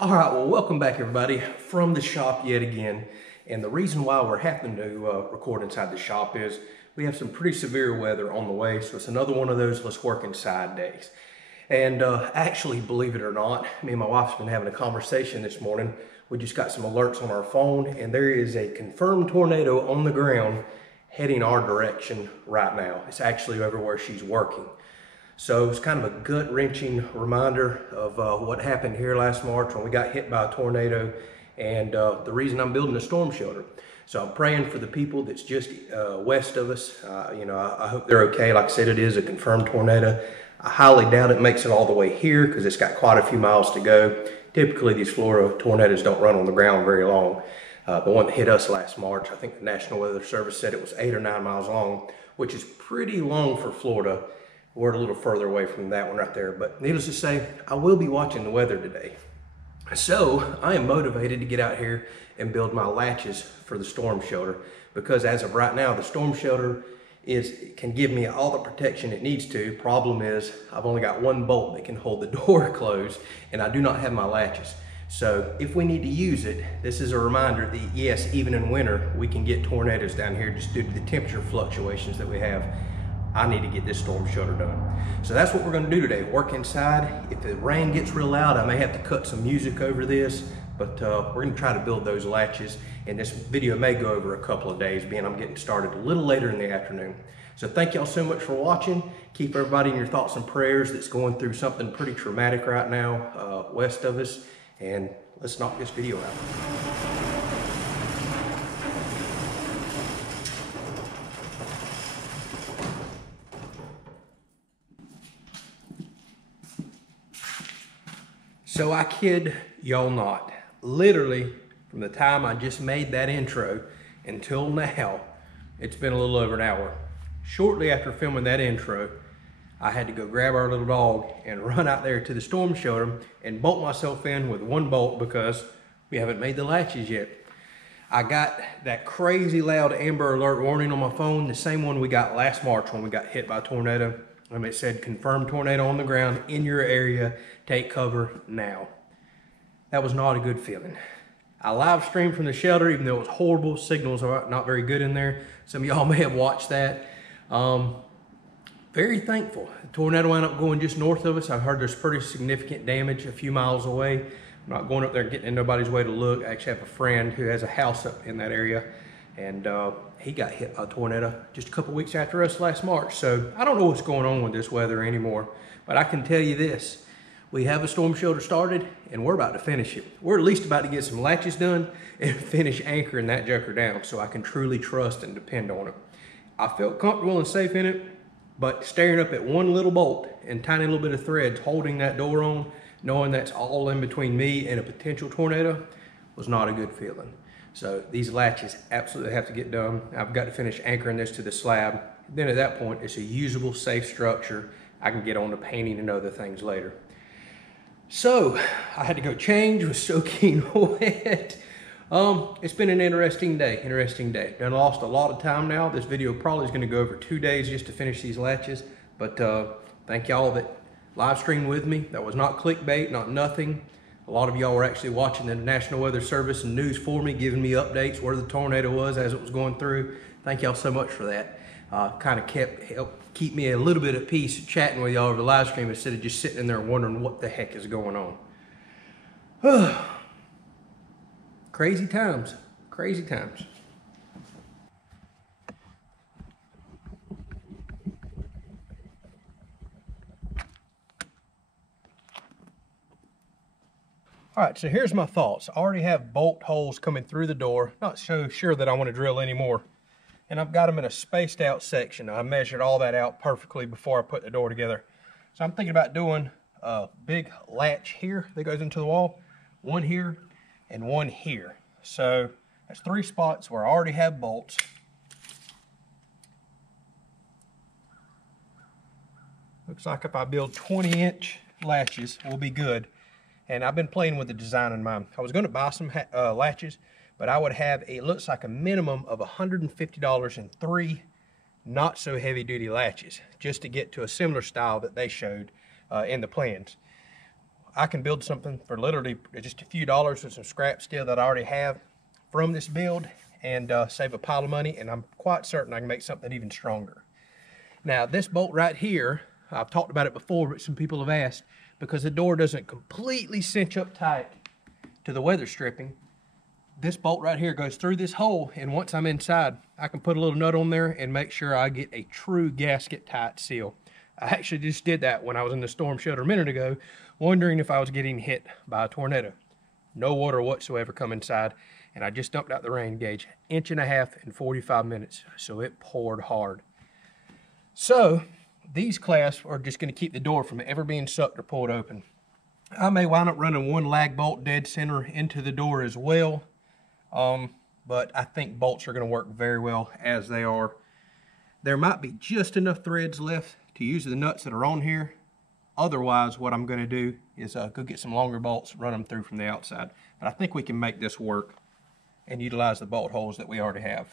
All right, well, welcome back everybody from the shop yet again. And the reason why we're having to record inside the shop is we have some pretty severe weather on the way. So it's another one of those let's work inside days. And actually, believe it or not, me and my wife's been having a conversation this morning. We just got some alerts on our phone and there is a confirmed tornado on the ground heading our direction right now. It's actually over where she's working. So it's kind of a gut-wrenching reminder of what happened here last March when we got hit by a tornado, and the reason I'm building a storm shelter. So I'm praying for the people that's just west of us. I hope they're okay. Like I said, it is a confirmed tornado. I highly doubt it makes it all the way here because it's got quite a few miles to go. Typically, these Florida tornadoes don't run on the ground very long. The one that hit us last March, I think the National Weather Service said it was 8 or 9 miles long, which is pretty long for Florida. We're a little further away from that one right there, but needless to say, I will be watching the weather today. So I am motivated to get out here and build my latches for the storm shelter because as of right now, the storm shelter can give me all the protection it needs to. Problem is, I've only got one bolt that can hold the door closed and I do not have my latches. So if we need to use it, this is a reminder that yes, even in winter, we can get tornadoes down here just due to the temperature fluctuations that we have. I need to get this storm shelter done. So that's what we're gonna do today, work inside. If the rain gets real loud, I may have to cut some music over this, but we're gonna try to build those latches, and this video may go over a couple of days, being I'm getting started a little later in the afternoon. So thank y'all so much for watching. Keep everybody in your thoughts and prayers that's going through something pretty traumatic right now west of us, and let's knock this video out. So I kid y'all not, literally from the time I just made that intro until now, it's been a little over an hour. Shortly after filming that intro, I had to go grab our little dog and run out there to the storm shelter and bolt myself in with one bolt because we haven't made the latches yet. I got that crazy loud Amber Alert warning on my phone, the same one we got last March when we got hit by a tornado. It said confirmed tornado on the ground in your area, take cover now. That was not a good feeling. I live streamed from the shelter even though it was horrible, signals are not very good in there. Some of y'all may have watched that. Very thankful. The tornado wound up going just north of us. I heard there's pretty significant damage a few miles away. I'm not going up there and getting in nobody's way to look. I actually have a friend who has a house up in that area, and he got hit by a tornado just a couple weeks after us last March. So I don't know what's going on with this weather anymore, but I can tell you this. We have a storm shelter started and we're about to finish it. We're at least about to get some latches done and finish anchoring that joker down so I can truly trust and depend on it. I felt comfortable and safe in it, but staring up at one little bolt and tiny little bit of threads holding that door on, knowing that's all in between me and a potential tornado, was not a good feeling. So these latches absolutely have to get done. I've got to finish anchoring this to the slab. Then at that point, it's a usable, safe structure. I can get on to painting and other things later. So I had to go change, was soaking wet. It's been an interesting day, Done lost a lot of time now. This video probably is gonna go over 2 days just to finish these latches, but thank y'all that live streamed with me. That was not clickbait, not nothing. A lot of y'all were actually watching the National Weather Service and news for me, giving me updates where the tornado was as it was going through. Thank y'all so much for that. Kind of helped keep me a little bit at peace chatting with y'all over the live stream instead of just sitting in there wondering what the heck is going on. Crazy times, crazy times. All right, so here's my thoughts. I already have bolt holes coming through the door. Not so sure that I want to drill anymore. And I've got them in a spaced out section. I measured all that out perfectly before I put the door together. So I'm thinking about doing a big latch here that goes into the wall, one here and one here. So that's 3 spots where I already have bolts. Looks like if I build 20-inch latches, we'll be good. And I've been playing with the design in mind. I was going to buy some latches, but I would have it looks like a minimum of $150 in 3 not so heavy duty latches just to get to a similar style that they showed in the plans. I can build something for literally just a few dollars with some scrap steel that I already have from this build and save a pile of money, and I'm quite certain I can make something even stronger. Now this bolt right here, I've talked about it before, but some people have asked, because the door doesn't completely cinch up tight to the weather stripping, this bolt right here goes through this hole, and once I'm inside, I can put a little nut on there and make sure I get a true gasket tight seal. I actually just did that when I was in the storm shelter a minute ago, wondering if I was getting hit by a tornado. No water whatsoever come inside, and I just dumped out the rain gauge, 1.5 inches in 45 minutes, so it poured hard. So these clasps are just going to keep the door from ever being sucked or pulled open. I may wind up running one lag bolt dead center into the door as well, but I think bolts are going to work very well as they are. There might be just enough threads left to use the nuts that are on here. Otherwise, what I'm going to do is go get some longer bolts, run them through from the outside. But I think we can make this work and utilize the bolt holes that we already have.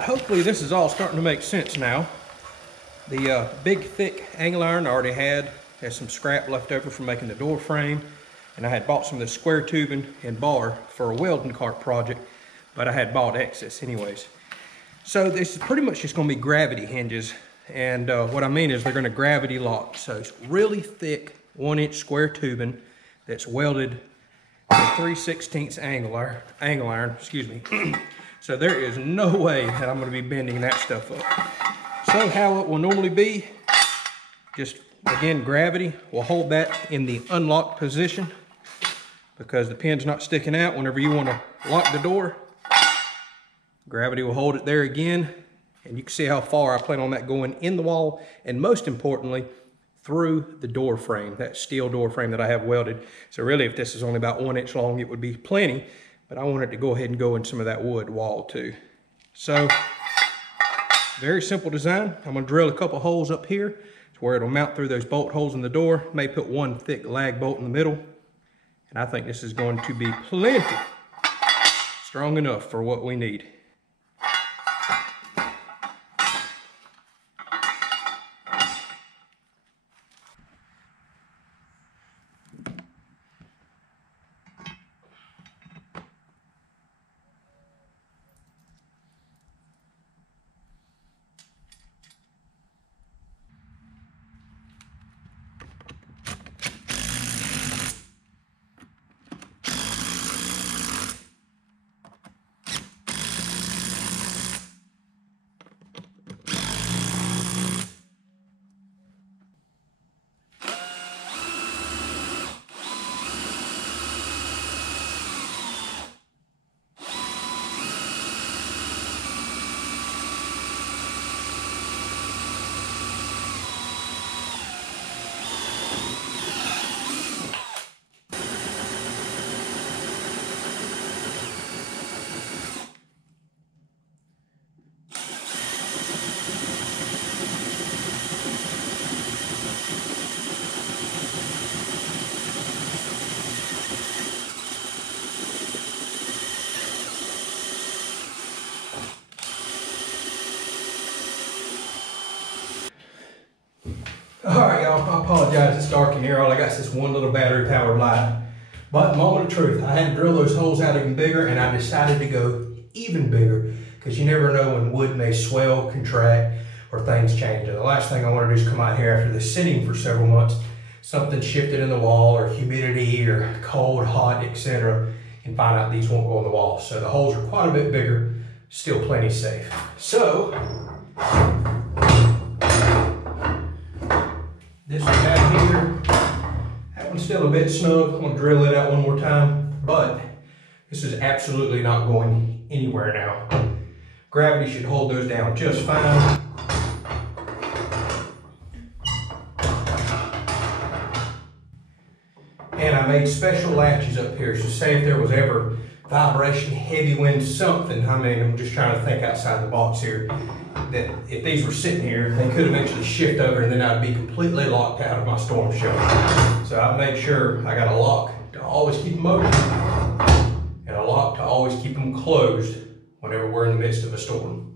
right, hopefully this is all starting to make sense now. The big thick angle iron I already had some scrap left over from making the door frame, and I had bought some of the square tubing and bar for a welding cart project, but I had bought excess anyways. So this is pretty much just gonna be gravity hinges, and what I mean is they're gonna gravity lock. So it's really thick 1-inch square tubing that's welded to 3/16 angle iron, excuse me. So there is no way that I'm gonna be bending that stuff up. So how it will normally be, just again, gravity will hold that in the unlocked position because the pin's not sticking out. Whenever you want to lock the door, gravity will hold it there again, and you can see how far I plan on that going in the wall, and most importantly, through the door frame, that steel door frame that I have welded. So really, if this is only about 1 inch long, it would be plenty, but I want it to go ahead and go in some of that wood wall too. So, very simple design. I'm gonna drill a couple holes up here to where it'll mount through those bolt holes in the door. May put one thick lag bolt in the middle. And I think this is going to be plenty strong enough for what we need. All right, y'all, I apologize, it's dark in here. All I got is this one little battery powered light. But moment of truth, I had to drill those holes out even bigger, and I decided to go even bigger because you never know when wood may swell, contract, or things change. And the last thing I want to do is come out here after this sitting for several months, something shifted in the wall, or humidity, or cold, hot, etc., and find out these won't go on the wall. So the holes are quite a bit bigger, still plenty safe. So, this one down here, that one's still a bit snug. I'm gonna drill it out one more time, but this is absolutely not going anywhere now. Gravity should hold those down just fine. And I made special latches up here, so say if there was ever vibration, heavy wind, something, I mean, I'm just trying to think outside the box here, that if these were sitting here, they could eventually shift over and then I'd be completely locked out of my storm shelter. So I made sure I got a lock to always keep them open and a lock to always keep them closed whenever we're in the midst of a storm.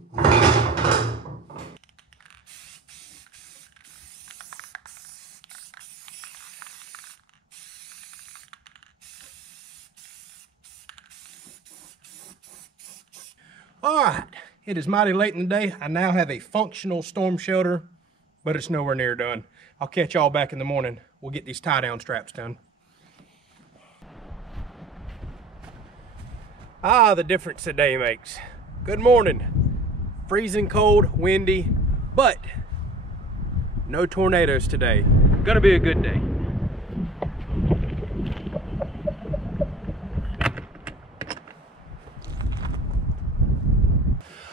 All right, it is mighty late in the day. I now have a functional storm shelter, but it's nowhere near done. I'll catch y'all back in the morning. We'll get these tie-down straps done. Ah, the difference a day makes. Good morning. Freezing cold, windy, but no tornadoes today. Gonna be a good day.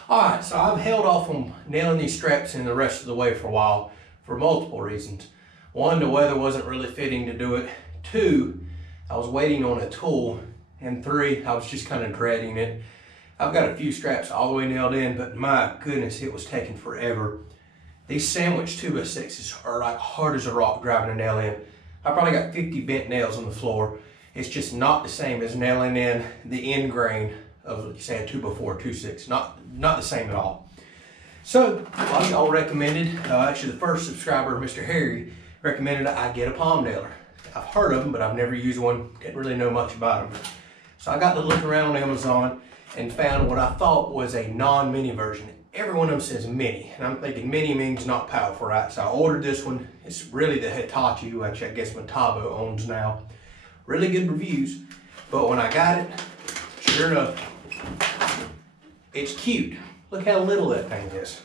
Alright, so I've held off on nailing these straps in the rest of the way for a while for multiple reasons. One, the weather wasn't really fitting to do it. Two, I was waiting on a tool. And three, I was just kind of dreading it. I've got a few straps all the way nailed in, but my goodness, it was taking forever. These sandwich 2x6s are like hard as a rock driving a nail in. I probably got 50 bent nails on the floor. It's just not the same as nailing in the end grain of, like you say, a 2x4, 2.6. Not the same at all. So, a lot of y'all recommended, actually the first subscriber, Mr. Harry, recommended I get a palm nailer. I've heard of them, but I've never used one. Didn't really know much about them. So I got to look around on Amazon and found what I thought was a non-mini version. Every one of them says mini, and I'm thinking mini means not powerful, right? So I ordered this one. It's really the Hitachi, which I guess Metabo owns now. Really good reviews, but when I got it, sure enough, it's cute. Look how little that thing is.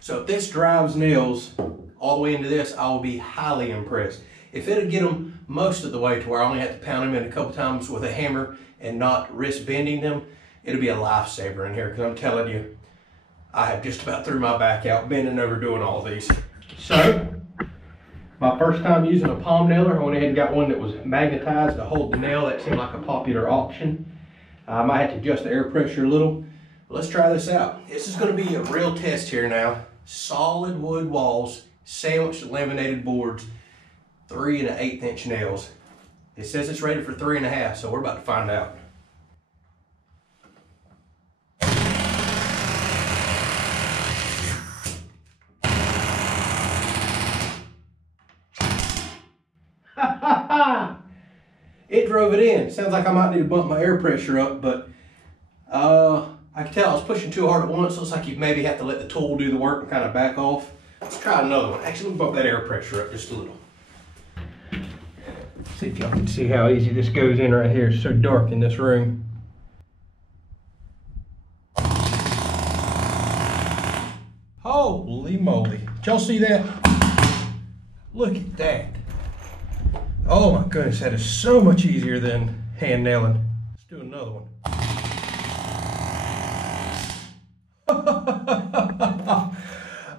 So if this drives nails all the way into this, I will be highly impressed. If it'll get them most of the way to where I only have to pound them in a couple times with a hammer and not risk bending them, it'll be a lifesaver in here, because I'm telling you, I have just about threw my back out bending over doing all these. So, my first time using a palm nailer, I went ahead and got one that was magnetized to hold the nail. That seemed like a popular option. I might have to adjust the air pressure a little. But let's try this out. This is going to be a real test here now. Solid wood walls, sandwiched laminated boards, 3 1/8 inch nails. It says it's rated for 3 1/2, so we're about to find out. It drove it in. Sounds like I might need to bump my air pressure up, but I can tell I was pushing too hard at once. Looks like you maybe have to let the tool do the work and kind of back off. Let's try another one. Actually, we'll bump that air pressure up just a little. See if y'all can see how easy this goes in right here. It's so dark in this room. Holy moly. Did y'all see that? Look at that. Oh my goodness, that is so much easier than hand nailing. Let's do another one.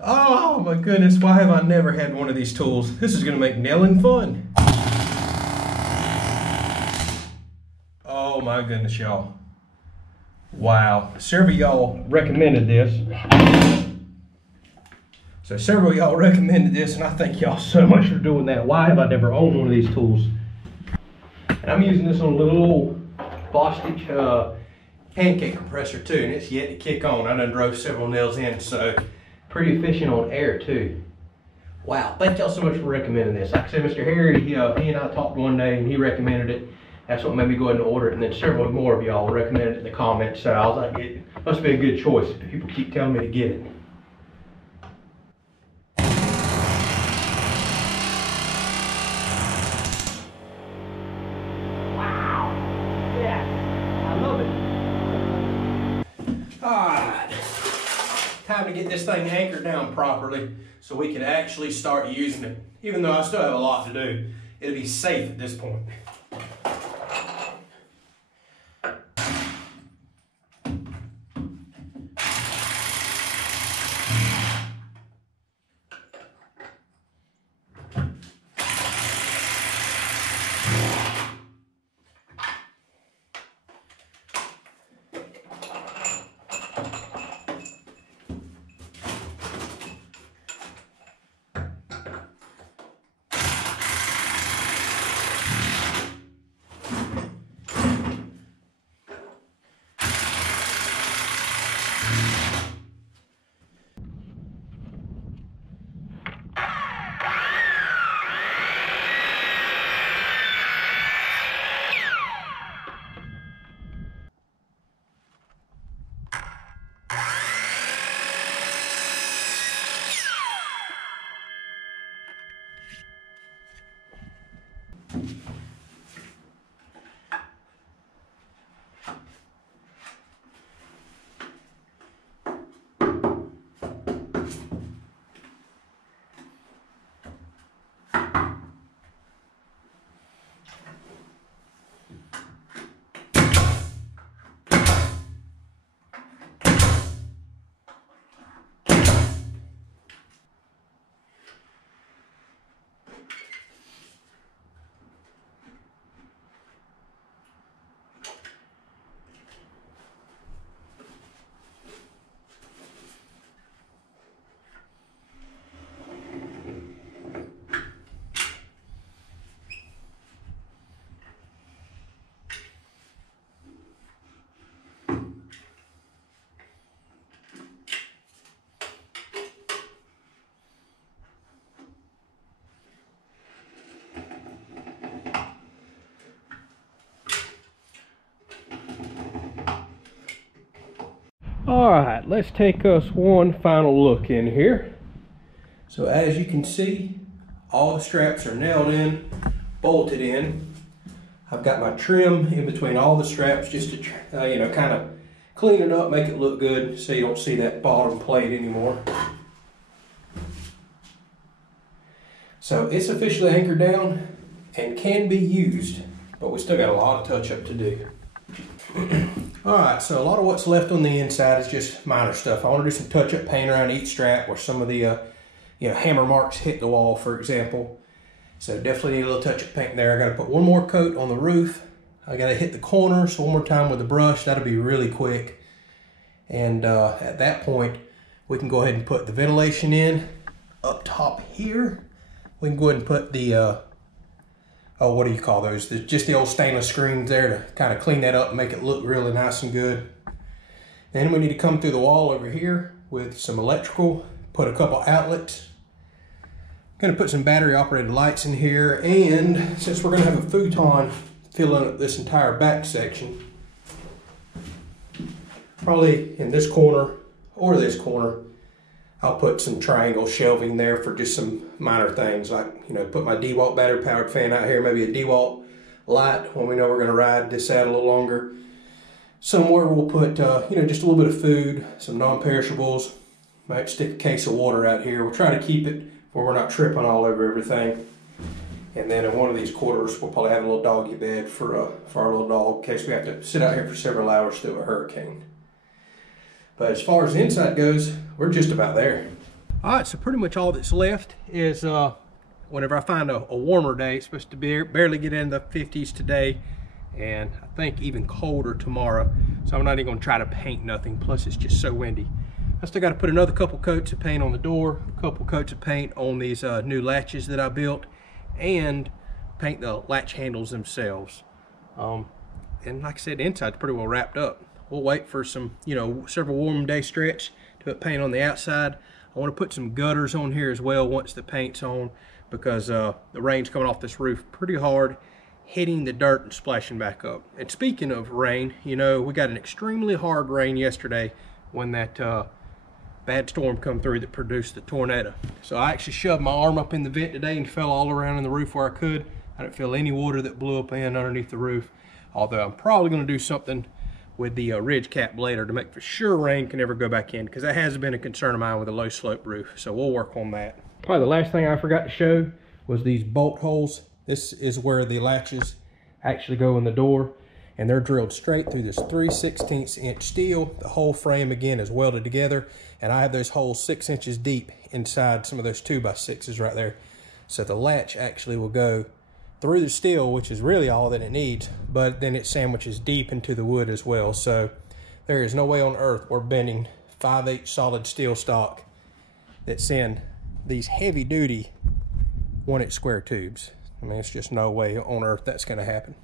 Oh my goodness, why have I never had one of these tools? This is gonna make nailing fun. Oh my goodness, y'all. Wow, several of y'all recommended this. So several of y'all recommended this, and I thank y'all so much for doing that. Why have I never owned one of these tools? And I'm using this on a little old Bostitch pancake compressor too, and it's yet to kick on. I done drove several nails in, so pretty efficient on air too. Wow, thank y'all so much for recommending this. Like I said, Mr. Harry, he and I talked one day and he recommended it. That's what made me go ahead and order it, and then several more of y'all recommended it in the comments, so I was like, it must be a good choice. People keep telling me to get it. Alright, time to get this thing anchored down properly so we can actually start using it. Even though I still have a lot to do, it'll be safe at this point. All right, let's take us one final look in here. So as you can see, all the straps are nailed in, bolted in. I've got my trim in between all the straps just to, kind of clean it up, make it look good so you don't see that bottom plate anymore. So it's officially anchored down and can be used, but we still got a lot of touch up to do. All right, so a lot of what's left on the inside is just minor stuff. I want to do some touch-up paint around each strap where some of the hammer marks hit the wall, for example. So definitely need a little touch-up paint there. I got to put one more coat on the roof. I got to hit the corners one more time with the brush. That'll be really quick. And at that point, we can go ahead and put the ventilation in up top here. We can go ahead and put the what do you call those? Just the old stainless screens there to kind of clean that up and make it look really nice and good. Then we need to come through the wall over here with some electrical, put a couple outlets. Gonna put some battery operated lights in here, and since we're gonna have a futon filling up this entire back section, probably in this corner or this corner, I'll put some triangle shelving there for just some minor things, like, put my DeWalt battery powered fan out here, maybe a DeWalt light when we know we're going to ride this out a little longer. Somewhere we'll put, just a little bit of food, some non-perishables. Might stick a case of water out here. We'll try to keep it where we're not tripping all over everything. And then in one of these quarters, we'll probably have a little doggy bed for our little dog in case we have to sit out here for several hours through a hurricane. But as far as the inside goes, we're just about there. All right, so pretty much all that's left is whenever I find a warmer day, it's supposed to barely get in the 50s today, and I think even colder tomorrow. So I'm not even gonna try to paint nothing, plus it's just so windy. I still gotta put another couple coats of paint on the door, a couple coats of paint on these new latches that I built, and paint the latch handles themselves. And like I said, the inside's pretty well wrapped up. We'll wait for some, several warm day stretch to put paint on the outside. I want to put some gutters on here as well once the paint's on, because the rain's coming off this roof pretty hard, hitting the dirt and splashing back up. And speaking of rain, we got an extremely hard rain yesterday when that bad storm come through that produced the tornado. So I actually shoved my arm up in the vent today and fell all around in the roof where I could. I didn't feel any water that blew up in underneath the roof, although I'm probably going to do something with the ridge cap blader to make for sure rain can never go back in, because that has been a concern of mine with a low slope roof. So we'll work on that. Probably the last thing I forgot to show was these bolt holes. This is where the latches actually go in the door, and they're drilled straight through this 3/16 inch steel. The whole frame again is welded together, and I have those holes 6 inches deep inside some of those 2x6s right there. So the latch actually will go through the steel, which is really all that it needs, but then it sandwiches deep into the wood as well. So there is no way on earth we're bending 5/8 solid steel stock that's in these heavy duty 1-inch square tubes. I mean, it's just no way on earth that's going to happen.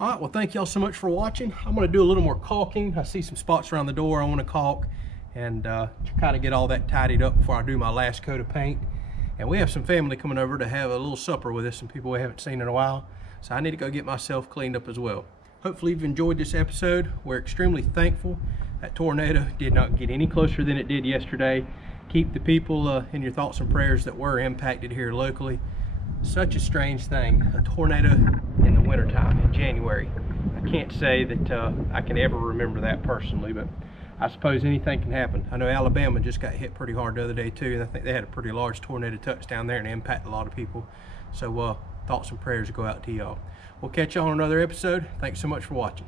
All right, well, thank y'all so much for watching. I'm going to do a little more caulking. I see some spots around the door I want to caulk, and kind of get all that tidied up before I do my last coat of paint. And we have some family coming over to have a little supper with us, some people we haven't seen in a while. So I need to go get myself cleaned up as well. Hopefully you've enjoyed this episode. We're extremely thankful that tornado did not get any closer than it did yesterday. Keep the people in your thoughts and prayers that were impacted here locally. Such a strange thing, a tornado in the wintertime in January. I can't say that I can ever remember that personally, but I suppose anything can happen. I know Alabama just got hit pretty hard the other day too, and I think they had a pretty large tornado touch down there and impacted a lot of people. So thoughts and prayers go out to y'all. We'll catch y'all on another episode. Thanks so much for watching.